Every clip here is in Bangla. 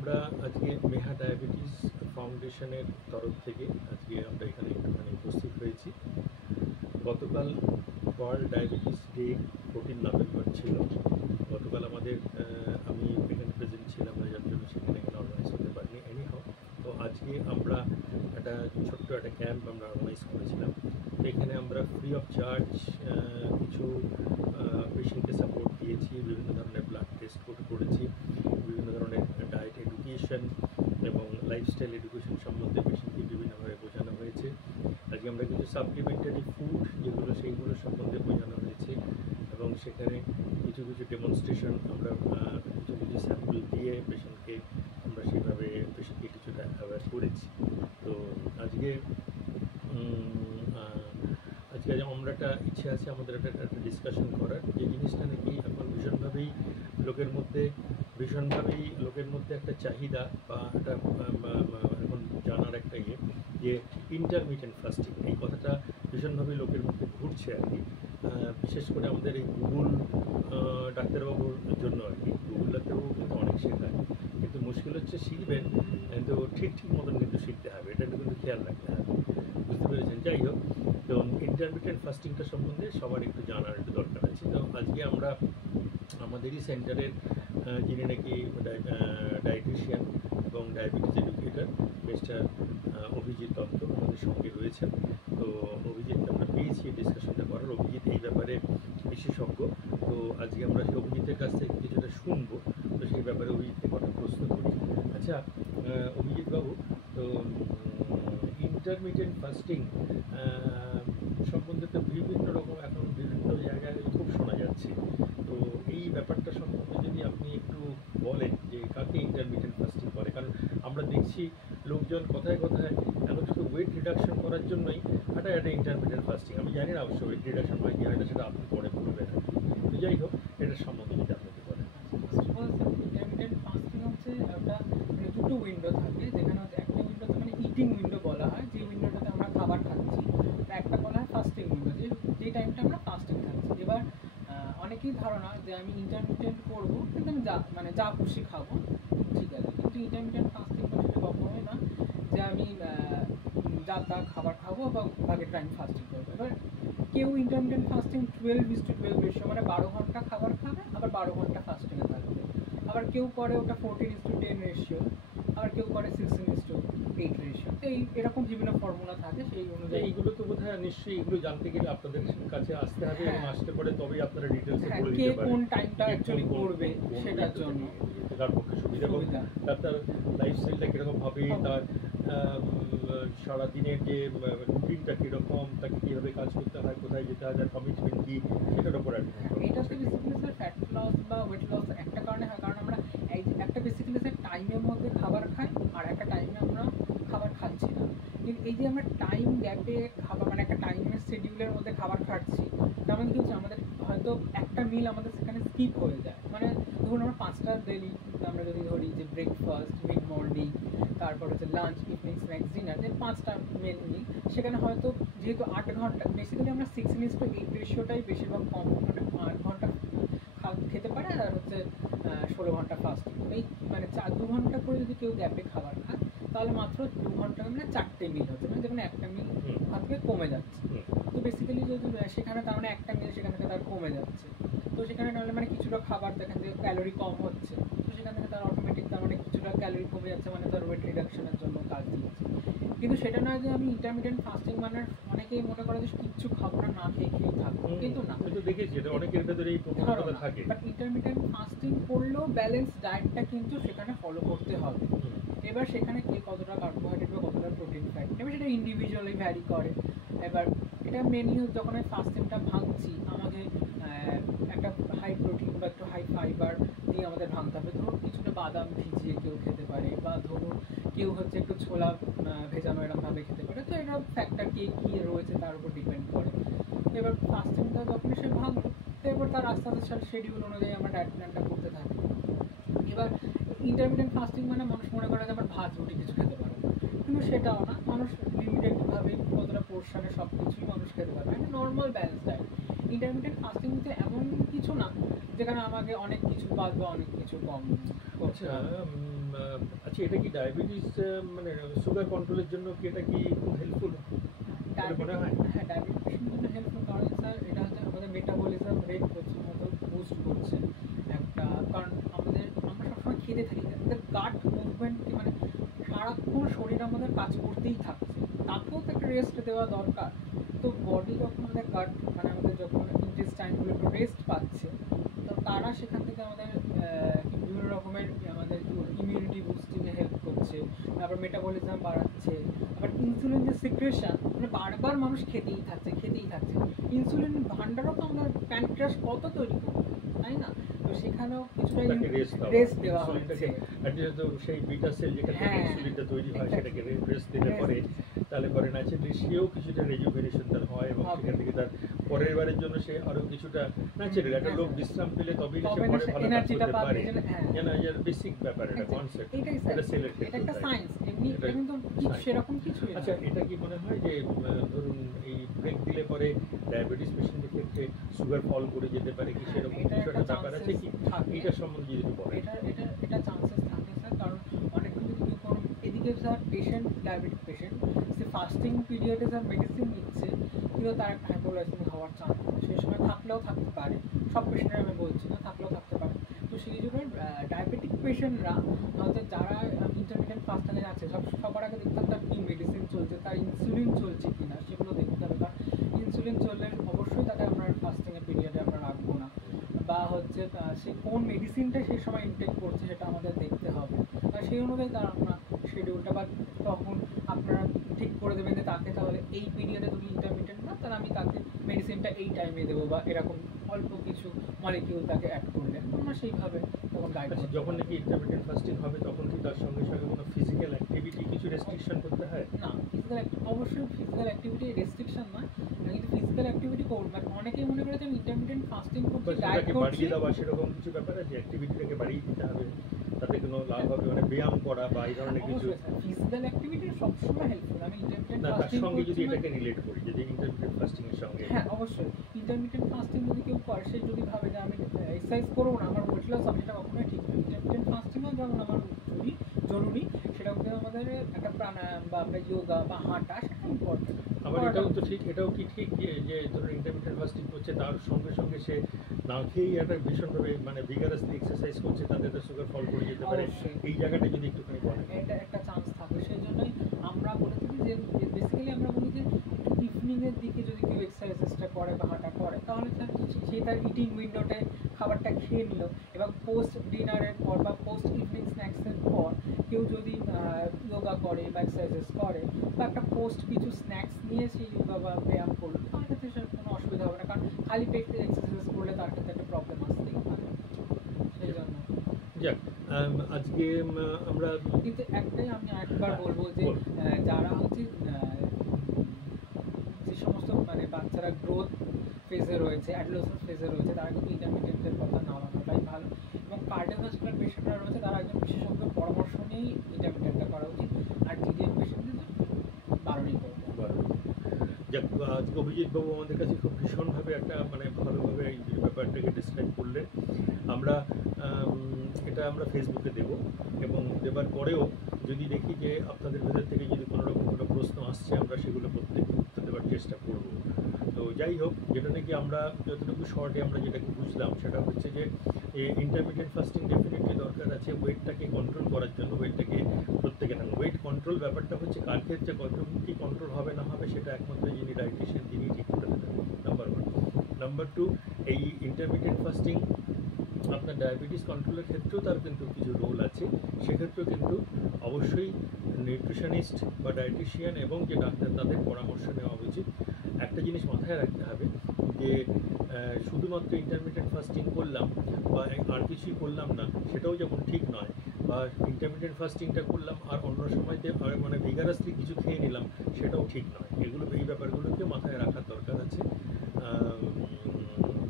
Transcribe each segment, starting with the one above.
আমরা আজকে মেহা ডায়াবেটিস ফাউন্ডেশনের তরফ থেকে আজকে আমরা এখানে একটুখানি উপস্থিত হয়েছি। গতকাল ওয়ার্ল্ড ডায়াবেটিস ডে 14 নভেম্বর ছিল। গতকাল আমাদের আমি এখানে প্রেজেন্ট ছিলাম না, যার জন্য সেখানে অর্গানাইজ হতে পারিনি। এনিহাও, তো আজকে আমরা একটা ছোট্ট একটা ক্যাম্প আমরা অর্গানাইজ করেছিলাম। তো এখানে আমরা ফ্রি অফ চার্জ কিছু পেশেন্টকে সাপোর্ট দিয়েছি, বিভিন্ন ধরনের ব্লাড টেস্ট করেছি, বিভিন্ন ধরনের ডায়েট এডুকেশন এবং লাইফস্টাইল এডুকেশন সম্বন্ধে পেশেন্টকে বিভিন্নভাবে বোঝানো হয়েছে। আজকে আমরা কিছু সাপ্লিমেন্টারি ফুড যেগুলো সেইগুলো সম্বন্ধে বোঝানো হয়েছে এবং সেখানে কিছু কিছু ডেমনস্ট্রেশন আমরা কিছু স্যাম্পল দিয়ে পেশেন্টকে আমরা সেইভাবে পেশেন্টকে কিছুটা অ্যাওয়্যার করেছি। তো আজকে আমরা একটা ইচ্ছে আছে আমাদের একটা ডিসকাশন করার, যে জিনিসটা নাকি এখন লোকের মধ্যে একটা চাহিদা বা একটা এখন জানার একটা যে ইন্টারমিটেন্ট ফাস্টিং, এই কথাটা ভীষণভাবেই লোকের মধ্যে ঘুরছে আর কি। বিশেষ করে আমাদের এই গুগল ডাক্তারবাবুর জন্য আর কি। গুগল ডাক্তারবাবু কিন্তু অনেক শেখায়, কিন্তু মুশকিল হচ্ছে শিখবেন কিন্তু ঠিক মতন কিন্তু শিখতে হবে, এটা কিন্তু খেয়াল রাখতে হবে, বুঝতে পেরেছেন? যাই হোক, তো ইন্টারমিটেন্ট ফাস্টিংটা সম্বন্ধে সবার একটু জানার একটু দরকার আছে। তো আজকে আমরা আমাদেরই সেন্টারের যিনি নাকি ডায়েটিশিয়ান এবং diabetes educator mister Abhijit Dutta আমাদের সঙ্গে রয়েছেন। তো অভিজিৎকে আমরা পেয়েছি ডিসকাশনটা করার। অভিজিৎ এই ব্যাপারে বিশেষজ্ঞ। তো আজকে আমরা সেই অভিজিতের কাছ থেকে কিছুটা শুনবো। তো সেই ব্যাপারে অভিজিৎকে কটা প্রশ্ন করি। আচ্ছা অভিজিৎ বাবু, তো ইন্টারমিটেন্ট ফাস্টিং সম্বন্ধে তো বিভিন্ন রকম এখন বিভিন্ন জায়গায় খুব শোনা যাচ্ছে। তো এই ব্যাপারটা সম্বন্ধে যদি আপনি একটু বলেন যে কাকে ইন্টারমিটেন্ট ফাস্টিং বলে, কারণ আমরা দেখছি লোকজন কথায় এখন শুধু ওয়েট রিডাকশন করার জন্যই একটা ইন্টারমিটেন্ট ফাস্টিং। আমি জানি না অবশ্য ওয়েট রিডাকশন হয় কি হয় না, সেটা আপনি পরে বলবেন। তো যাই হোক, এটার সম্বন্ধে যদি আপনাকে বলেন। ইন্টারমিটেন্ট ফাস্টিং হচ্ছে একটা দুটো উইন্ডো থাকে, যেখানে হচ্ছে একটা উইন্ডোতে মানে ইটিং উইন্ডো বলা হয়, যে উইন্ডোটাতে আমরা খাবার খাচ্ছি। একটা বলা হয় ফাস্টিং উইন্ডো, যে টাইমটা আমরা ফাস্টিং খাচ্ছি। এবার অনেকেই ধারণা যে আমি ইন্টারমিটেন্ট করবো কিন্তু আমি যা খুশি খাবো, ঠিক আছে। কিন্তু ইন্টারমিটেন্ট ফাস্টিং সেটা কখনোই না যে আমি যা তা খাবার খাবো বা ভাগের টাইম ফাস্টিং করবো। এবার কেউ ইন্টারমিটেন্ট ফাস্টিং 12:12 রেশিও, মানে 12 ঘন্টা খাবার খাবে, আবার 12 ঘন্টা ফাস্টিংয়ে থাকবে। আবার কেউ করে ওটা 14:10 রেশিও, আবার কেউ করে 16:8 রেশিও। তো এরকম বিভিন্ন ফর্মুলা থাকে, সেই অনুযায়ী। এইগুলো তো বোধহয় নিশ্চয়ই এগুলো জানতে গেলে আপনাদের কাছে আসতে হবে এবং আসতে পরে তবেই আপনারা ডিটেলসে বলে দিতে পারবেন কোন টাইমটা অ্যাকচুয়ালি করবে সেটার জন্য তার পক্ষে সুবিধা এবং তার লাইফস্টাইলটা কীরকম হবে, তার সারাদিনের যে রুটিনটা কীরকম, তাকে কীভাবে কাজ করতে হয়, কোথায় যেতে হয়, তার কমিটমেন্ট কী, সেটার উপর আর এটা তো বেসিক্যালি স্যার ফ্যাট লস বা ওয়েট লস একটা কারণে হয়, কারণ আমরা একটা বেসিক্যালি স্যার টাইমের মধ্যে খাবার খাই আর একটা টাইমে আমরা খাবার খাচ্ছি না। কিন্তু এই যে আমরা টাইম গ্যাপে খাবার, মানে একটা টাইমের শিডিউলের মধ্যে খাবার খাচ্ছি, তার মানে কী হচ্ছে, আমাদের হয়তো একটা মিল আমাদের সেখানে স্কিপ হয়ে যায়। মানে ধরুন আমরা 5টা ডেলি আমরা যদি ধরি যে ব্রেকফাস্ট, মিড মর্নিং, তারপর হচ্ছে লাঞ্চ, ইভিনিং স্ন্যাক্স, ডিনার, যে 5টা মেন মিল, সেখানে হয়তো যেহেতু 8 ঘন্টা, বেসিক্যালি আমরা 6:8 রেশিওটাই বেশিরভাগ কম, মানে 8 ঘন্টা খেতে পারে আর হচ্ছে 16 ঘন্টা ফাস্টিং। এই মানে 2 ঘন্টা করে যদি কেউ গ্যাপে খাবার খায়, তাহলে মাত্র 2 ঘন্টা মানে 4টে মিল হচ্ছে, মানে যেখানে একটা মিল ওখান থেকে কমে যাচ্ছে। তো বেসিক্যালি যদি সেখানে তার মানে একটা মিল সেখান থেকে তার কমে যাচ্ছে, তো সেখানে নাহলে মানে কিছুটা খাবার দেখেন যে ক্যালোরি কম হচ্ছে, তো সেখান থেকে তার অটোমেটিক তার মানে কিছুটা ক্যালোরি কমে যাচ্ছে, মানে তার ওয়েট রিডাকশনের জন্য কাজ দিচ্ছে। কিন্তু সেটা নয় যে আমি ইন্টারমিটেন্ট ফাস্টিং মানে অনেকেই মনে করে যে কিচ্ছু খাবো না, না খেয়েই থাকবো, কিন্তু না। দেখেছি এটা অনেকের ভেতরে এই প্রবণতা থাকে। বাট ইন্টারমিটেন্ট ফাস্টিং করলেও ব্যালেন্স ডায়েটটা কিন্তু সেখানে ফলো করতে হবে। এবার সেখানে কে কতটা কার্বোহাইড্রেট বা কতটা প্রোটিন খায়, এবার সেটা ইন্ডিভিজুয়ালি ভ্যারি করে। এবার এটা মেনলি যখন আমি ফাস্টিংটা ভাঙছি, আমাকে একটা হাই প্রোটিন বা একটু হাই ফাইবার দিয়ে আমাদের ভাঙতে হবে। ধরুন কিছুটা বাদাম ভিজিয়ে কেউ খেতে পারে, বা ধরুন কেউ হচ্ছে একটু ছোলা ভেজানো এরকমভাবে খেতে পারে। তো এটা ফ্যাক্টর কী রয়েছে তার উপর ডিপেন্ড করে। এবার ফাস্টিংটা যখন সে ভাঙলো, এরপর তার আস্তে আস্তে শিডিউল অনুযায়ী আমরা ডায়েট প্ল্যানটা করতে থাকি। এবার ইন্টারমিটেন্ট ফাস্টিং মানে মানুষ মনে করে যে আমার ভাত রুটি কিছু খেতে পারে, কিন্তু সেটাও না। মানুষ লিমিটেডভাবে কতটা পোর্শনে সব কিছুই মানুষ খেতে পারবে, একটা normal balance diet. Intermittent fasting কিন্তু এমন কিছু না যেখানে আমাকে অনেক কিছু বাঁচবে অনেক কিছু কম করছে। আচ্ছা, এটা কি ডায়াবেটিস মানে সুগার কন্ট্রোলের জন্য কি এটা কি খুব হেল্পফুল মনে হয়? হ্যাঁ, ডায়াবেটিস পেশেন্টের জন্য হেল্পফুল, কারণ স্যার এটা হচ্ছে আমাদের মেটাবলিজম রেট প্রথমত বুস্ট করছে একটা, কারণ আমরা সবসময় খেতে থাকি, আমাদের গাট মুভমেন্ট মানে সারাক্ষণ শরীর আমাদের কাজ করতেই থাকছে, তাকেও তো একটা রেস্ট দেওয়া দরকার। তো বডি যখন আমাদের গাট মানে আমাদের যখন ইন্টেস্টাইনগুলো একটু রেস্ট পাচ্ছে, তো তারা সেখান থেকে আমাদের বিভিন্ন রকমের আমাদের ইমিউনিটি বুস্টিংয়ে হেল্প করছে, তারপর মেটাবলিজম বাড়াচ্ছে, আবার ইনসুলিন যে সিক্রেশন মানে বারবার মানুষ খেতেই থাকছে, ইনসুলিন ভান্ডারও তো আমরা প্যানক্রিয়াস কত তৈরি করবো, তাই না? তো সেখানেও কিছুটা রেস্ট দেওয়া হচ্ছে। তো সেই বিটা সেল যেখান থেকে ইনসুলিনটা তৈরি হয় সেটাকে রেস্ট দিলে পরে তাহলে পরে ন্যাচারালি সেও কিছুটা রেজুভেনেশন তার হয়, এবং সেখান থেকে তার পরের বারের জন্য সে আরো কিছুটা ন্যাচারালি একটা লোক বিশ্রাম পেলে তবেই সে পরে ভালো কাজ করতে পারে। যেন এর বেসিক ব্যাপার, এটা কনসেপ্ট, এটা সেলের ক্ষেত্রে এটা একটা সায়েন্স, এমনি কিন্তু সেরকম কিছু না। আচ্ছা, এটা কি মনে হয় যে ধরুন এই ব্রেক দিলে পরে ডায়াবেটিস পেশেন্টের ক্ষেত্রে সুগার ফল করে যেতে পারে কি, সেরকম কিছু একটা ব্যাপার আছে কি? এটা সম্বন্ধে যদি বলেন। এটা চান্সেস থাকে স্যার, কারণ অনেক কিছু যদি কোনো এদিকে স্যার পেশেন্ট ডায়াবেটিক পেশেন্ট সে ফাস্টিং পিরিয়ডে স্যার মেডিসিন নিচ্ছে, কিন্তু তার একটা হাইপোগ্লাইসেমিক হওয়ার চান্স সেই সময় থাকলেও থাকতে পারে, সব পেশেন্টের আমি বলছি না, থাকলেও থাকতে পারে। তো সেই জন্য ডায়াবেটিক পেশেন্টরা হচ্ছে যারা ইন্টারমিডিয়েন্ট ফাস্টিংয়ে আছে সবার আগে দেখতে হবে তার কী মেডিসিন চলছে, তার ইনসুলিন চলছে কিনা সেগুলো দেখতে হবে, কারণ ইনসুলিন চললে অবশ্যই তাকে আমরা ফাস্টিংয়ের পিরিয়ডে আমরা রাখবো না, বা হচ্ছে সে কোন মেডিসিনটা সেই সময় ইনটেক করছে সেটা আমাদের দেখতে হবে, আর সেই অনুযায়ী তার আমরা শিডিউলটা বা তখন আপনারা ঠিক করে দেবেন যে তাকে তাহলে এই পিরিয়ডে তুমি ইন্টারমিডিয়েন্ট না, তাহলে আমি তাকে মেডিসিনটা এই টাইমে দেবো, বা এরকম অল্প কিছু মলিকিউল তাকে অ্যাড করলে আমরা সেইভাবে তখন গাইড করব। যখন নাকি ইন্টারমিডিয়েন্ট ফাস্টিং হবে তখন কি তার সঙ্গে সঙ্গে কোনো ফিজিক্যাল অ্যাক্টিভিটি কিছু রেস্ট্রিকশন করতে হয়? না, অবশ্যই ফিজিক্যাল অ্যাক্টিভিটি রেস্ট্রিকশন নয়, কিন্তু ফিজিক্যাল অ্যাক্টিভিটি করব, মানে অনেকেই মনে করে যে ইন্টারমিডিয়েন্ট ফাস্টিং করছি, ডায়েট করছি, বাড়িয়ে দেওয়া সেরকম কিছু ব্যাপার আছে, অ্যাক্টিভিটিটাকে বাড়িয়ে দিতে হবে, তাতে কোনো লাভ হবে, মানে ব্যায়াম করা বা এই ধরনের কিছু? ফিজিক্যাল অ্যাক্টিভিটি সবসময় হেল্পফুল। আমি ইন্টারমিডিয়েন্ট তার ফাস্টিং সঙ্গে যদি এটাকে রিলেট করি, যদি ইন্টারমিডিয়েন্ট ফাস্টিং এর সঙ্গে, হ্যাঁ অবশ্যই ইন্টারমিডিয়েন্ট ফাস্টিং যদি কেউ করে, সে যদি ভাবে যে আমি এক্সারসাইজ করবো না, আমার ওয়েট লস হবে, সেটা কখনোই ঠিক নয়। ইন্টারমিডিয়েন্ট ফাস্টিংও যেমন আমার জরুরি, সেটাও কিন্তু আমাদের একটা প্রাণায়াম বা আমরা যোগা বা হাঁটা সেটা ইম্পর্টেন্ট। আবার এটাও তো ঠিক, এটাও কি ঠিক যে ধরুন ইন্টারমিডিয়েন্ট ফাস্টিং করছে তার সঙ্গে সঙ্গে সে না খেয়েই একটা ভীষণভাবে মানে ভিগারাসলি এক্সারসাইজ করছে, তাদের তো সুগার ফল করে যেতে পারে, এই জায়গাটা যদি একটুখানি বলেন। এটা একটা চান্স থাকে, সেই জন্যই আমরা বলে থাকি যে বেসিক্যালি আমরা বলি যে ইভিনিংয়ের দিকে যদি কেউ এক্সারসাইজটা করে বা হাঁটা করে, তাহলে সে তার ইটিং উইন্ডোতে খাবারটা খেয়ে নিল, এবং পোস্ট ডিনারের পর বা পোস্ট ইভিনিং স্ন্যাক্সের পর কেউ যদি যোগা করে বা এক্সারসাইজ করে বা একটা পোস্ট কিছু স্ন্যাক্স নিয়ে সেই যোগা বা ব্যায়াম করলো, তার ক্ষেত্রে সে কোনো অসুবিধা হবে না, কারণ খালি পেটে এক্সারসাইজ করলে তার ক্ষেত্রে একটা প্রবলেম আসতেই পারে। সেই জন্য যাক, আজকে আমরা কিন্তু একটাই আমি একবার বলবো যে যারা হচ্ছে যে সমস্ত মানে বাচ্চারা গ্রোথ ফেজে রয়েছে, অ্যাডোলেসেন্স ফেজে রয়েছে, তারা কিন্তু ইন্টারমিডিয়েন্টের কথা নামানোটাই ভালো, এবং কার্ডিওভাস্কুলার পেশেন্টরা রয়েছে তারা একজন বিশেষজ্ঞের পরামর্শ নিয়েই ইন্টারমিডিয়েন্টটা করা উচিত, আর জিডিএম পেশেন্টদের বারণই করবে। যাক, আজকে অভিজিৎ বাবু আমাদের কাছে খুব ভীষণভাবে একটা মানে ভালোভাবে এই ব্যাপারটাকে ডিসক্রাইব করলেন। আমরা এটা আমরা ফেসবুকে দেব, এবং দেবার পরেও যদি দেখি যে আপনাদের ভেতর থেকে যদি কোনো রকম কোনো প্রশ্ন আসছে, আমরা সেগুলো প্রত্যেককে উত্তর দেওয়ার চেষ্টা করব। তো যাই হোক, যেটা নাকি আমরা যতটুকু শর্টে আমরা যেটাকে বুঝলাম সেটা হচ্ছে যে ইন্টারমিডিয়েট ফাস্টিং ডেফিনেটলি দরকার আছে ওয়েটটাকে কন্ট্রোল করার জন্য। ওয়েটটাকে প্রত্যেকে না, ওয়েট কন্ট্রোল ব্যাপারটা হচ্ছে কার ক্ষেত্রে কতটুকু কী কন্ট্রোল হবে না হবে সেটা একমাত্র যিনি ডায়েটিশিয়ান তিনি ঠিক করে দেবেন, নাম্বার 1। নাম্বার 2, এই ইন্টারমিডিয়েট ফাস্টিং আপনার ডায়াবেটিস কন্ট্রোলের ক্ষেত্রেও তার কিন্তু কিছু রোল আছে, সেক্ষেত্রেও কিন্তু অবশ্যই নিউট্রিশনিস্ট বা ডায়েটিশিয়ান এবং যে ডাক্তার তাদের পরামর্শ নেওয়া উচিত। একটা জিনিস মাথায় রাখতে হবে যে শুধুমাত্র ইন্টারমিডিয়েট ফাস্টিং করলাম বা আর কিছুই করলাম না সেটাও যেমন ঠিক নয়, বা ইন্টারমিডিয়েট ফাস্টিংটা করলাম আর অন্য সময়তে মানে ভিগারাসলি কিছু খেয়ে নিলাম সেটাও ঠিক নয়। এই ব্যাপারগুলোকে মাথায় রাখার দরকার আছে।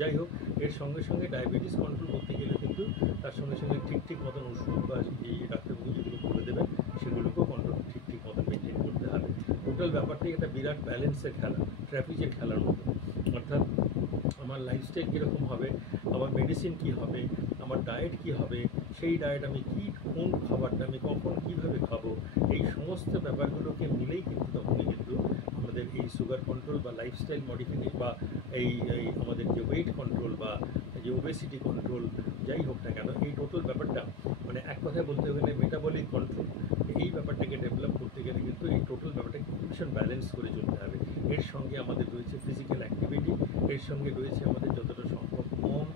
যাই হোক, এর সঙ্গে সঙ্গে ডায়াবেটিস কন্ট্রোল করতে গেলে কিন্তু তার সঙ্গে সঙ্গে ঠিক মতন ওষুধ বা এই ডাক্তারবাবু যেগুলো করে দেবেন সেগুলোকেও কন্ট্রোল ঠিক মতন মেনটেন করতে হবে। টোটাল ব্যাপারটাই একটা বিরাট ব্যালেন্সের খেলা, ট্র্যাপিজের খেলার মতো। অর্থাৎ আমার লাইফস্টাইল কীরকম হবে, আমার মেডিসিন কী হবে, আমার ডায়েট কি হবে, সেই ডায়েট আমি কি, কোন খাবারটা আমি কখন কিভাবে খাবো, এই সমস্ত ব্যাপারগুলোকে মিলেই কিন্তু তখনই কিন্তু আমাদের এই সুগার কন্ট্রোল বা লাইফস্টাইল মডিফিকেশন বা এই আমাদের যে ওয়েট কন্ট্রোল বা যে ওবেসিটি কন্ট্রোল যাই হোক না কেন, এই টোটাল ব্যাপারটা মানে এক কথায় বলতে গেলে মেটাবলিক কন্ট্রোল, এই ব্যাপারটাকে ডেভেলপ করতে গেলে কিন্তু এই টোটাল ব্যাপারটাকে ভীষণ ব্যালেন্স করে চলতে হবে। এর সঙ্গে আমাদের রয়েছে ফিজিক্যাল অ্যাক্টিভিটি, এর সঙ্গে রয়েছে আমাদের যতটা সম্ভব কম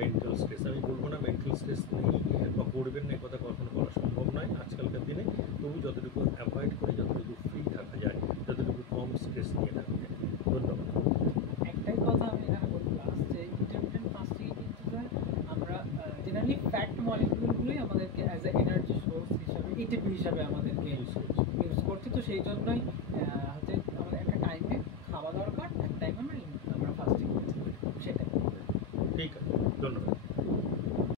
মেন্টাল স্ট্রেস। আমি বলবো না মেন্টাল স্ট্রেস নেই বা করবেন না, কথা কখনো বলা সম্ভব নয় আজকালকার দিনে, তবু যতটুকু অ্যাভয়েড করে যতটুকু ফ্রি থাকা যায়, যতটুকু কম স্ট্রেস নিয়ে থাকা যায়। ধন্যবাদ। একটাই কথা আমি এখানে বলবো লাস্ট, যে ইন্টারমিটেন্ট ফাস্টিং কিন্তু স্যার আমরা জেনারেলি ফ্যাট মলিকিউলগুলোই আমাদেরকে অ্যাজ এ এনার্জি সোর্স হিসাবে, এটিপি হিসাবে আমাদেরকে ইউজ করছি। তো সেই জন্যই